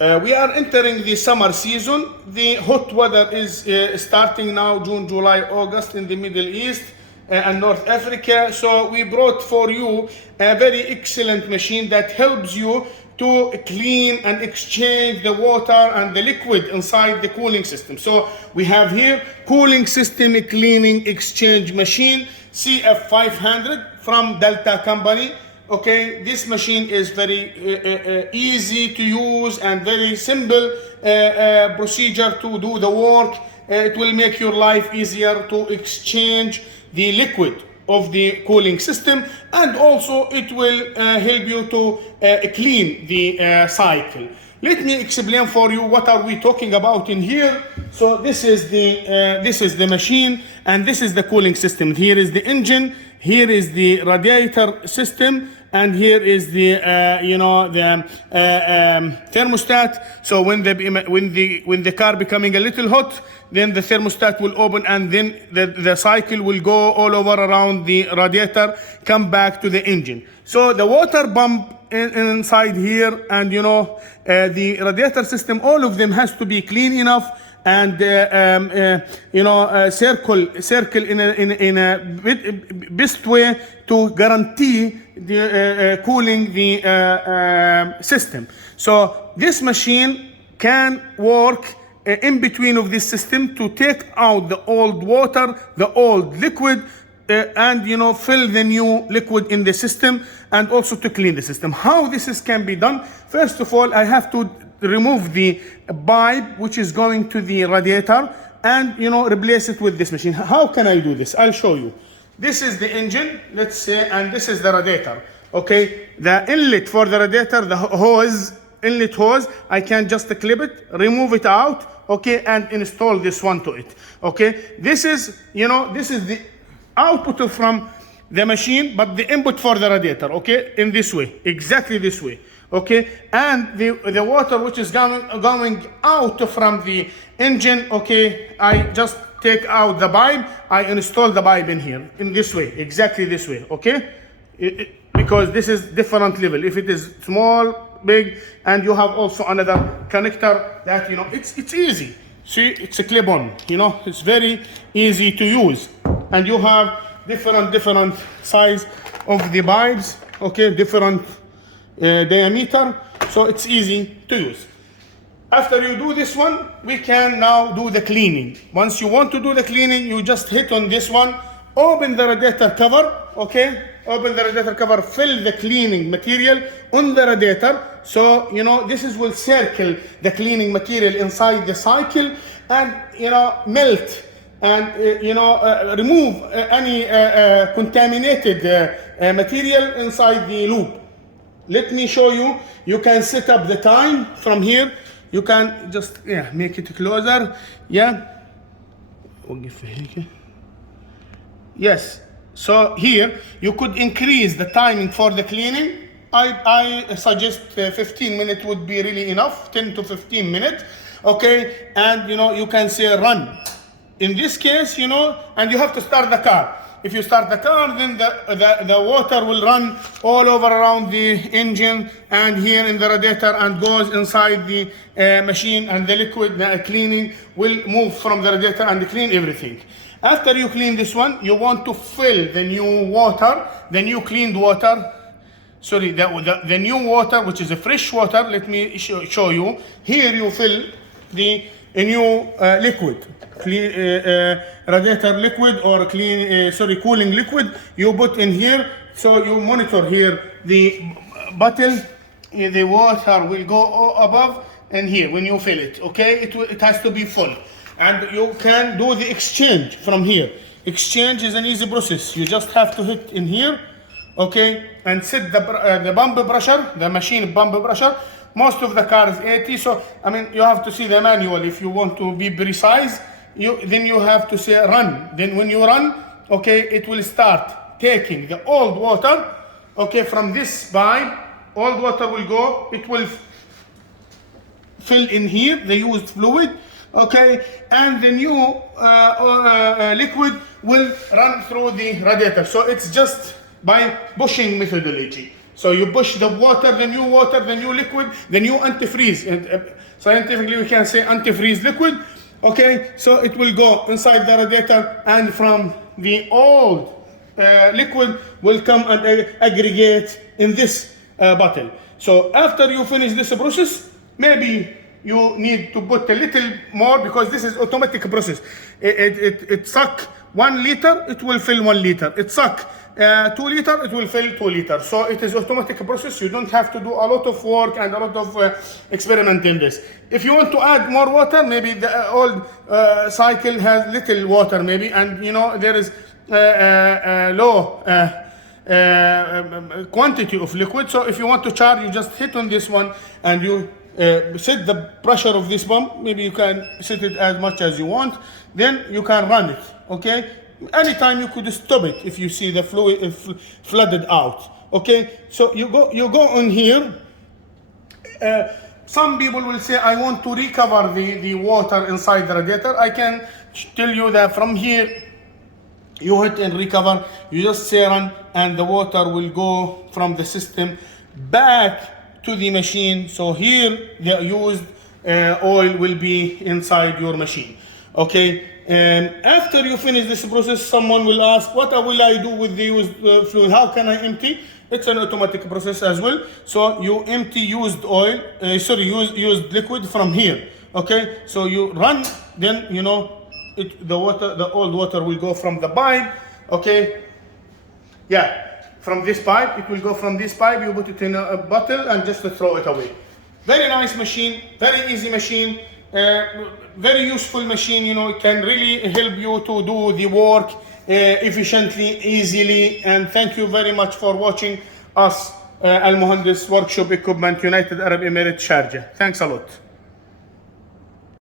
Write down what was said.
We are entering the summer season. The hot weather is starting now, June, July, August in the Middle East and North Africa. So we brought for you a very excellent machine that helps you to clean and exchange the water and the liquid inside the cooling system. So we have here cooling system cleaning exchange machine CF500 from Delta company. Okay, this machine is very easy to use and very simple procedure to do the work. It will make your life easier to exchange the liquid of the cooling system, and also it will help you to clean the cycle. Let me explain for you what are we talking about in here. So this is the machine, and this is the cooling system. Here is the engine, here is the radiator system, and here is the thermostat. So when the car becoming a little hot, then the thermostat will open, and then the cycle will go all over around the radiator, come back to the engine. So the water pump inside here, and the radiator system, all of them has to be clean enough and circle in a best way to guarantee the cooling the system. So this machine can work in between of this system to take out the old water, the old liquid, and fill the new liquid in the system, and also to clean the system. How this can be done? First of all, I have to remove the pipe which is going to the radiator and replace it with this machine. How can I do this? I'll show you. This is the engine, let's say, and this is the radiator. Okay, the inlet for the radiator, the hose, inlet hose, I can just clip it, remove it out, okay, and install this one to it. Okay, this is the output from the machine, but the input for the radiator, okay, in this way, exactly this way, okay, and the water which is going out from the engine, okay, I just take out the pipe, I install the pipe in here, in this way, exactly this way, okay, because this is different level. If it is small, big, and you have also another connector that, it's easy. See, it's a clip-on, it's very easy to use. And you have different size of the pipes, okay, different diameter, so it's easy to use. After you do this one, we can now do the cleaning. Once you want to do the cleaning, you just hit on this one, open the radiator cover, okay, open the radiator cover, fill the cleaning material on the radiator. So, this will circle the cleaning material inside the cycle and, melt and remove any contaminated material inside the loop. Let me show you. You can set up the time from here. You can just make it closer. Yes. So here you could increase the timing for the cleaning. I suggest 15 minutes would be really enough. 10 to 15 minutes. Okay, and you can say run. In this case, and you have to start the car. If you start the car, then the water will run all over around the engine and here in the radiator and goes inside the machine, and the liquid cleaning will move from the radiator and clean everything. After you clean this one, you want to fill the new water, the new cleaned water. Sorry, the new water, which is a fresh water. Let me show you. Here you fill the new liquid. Clean radiator liquid or cooling liquid you put in here. So you monitor here the bottle, the water will go above and here when you fill it, okay, it has to be full, and you can do the exchange from here. Exchange is an easy process. You just have to hit in here, okay, and set the pump pressure, the machine pump pressure. Most of the car is 80, so you have to see the manual if you want to be precise. Then you have to say run. Then when you run, okay, it will start taking the old water, okay, from this pipe. Old water will go, it will fill in here, the used fluid, okay, and the new liquid will run through the radiator. So it's just by pushing methodology. So you push the water, the new liquid, the new antifreeze. Scientifically, we can say antifreeze liquid. Okay, so it will go inside the radiator, and from the old liquid will come and aggregate in this bottle. So after you finish this process, maybe you need to put a little more, because this is automatic process. It suck 1 liter, it will fill 1 liter. It suck 2 liter, it will fill 2 liter. So it is automatic process. You don't have to do a lot of work and a lot of experiment in this. If you want to add more water, maybe the old cycle has little water maybe, and you know there is low quantity of liquid. So if you want to charge, you just hit on this one and you set the pressure of this pump. Maybe you can set it as much as you want, then you can run it. Okay, anytime you could stop it if you see the fluid flooded out. Okay, so you go on here. Some people will say, I want to recover the water inside the radiator. I can tell you that from here you hit and recover, you just say run, and the water will go from the system back to the machine. So here the used oil will be inside your machine. Okay, and after you finish this process, someone will ask, what will I do with the used fluid? How can I empty? It's an automatic process as well. So you empty used oil, used liquid from here. Okay, so you run, then you know the old water will go from the pipe. Okay, yeah, from this pipe, it will go from this pipe. You put it in a bottle and just throw it away. Very nice machine, very easy machine, very useful machine. You know, it can really help you to do the work efficiently, easily. And thank you very much for watching us, Al Muhandis Workshop Equipment, United Arab Emirates, Sharjah. Thanks a lot.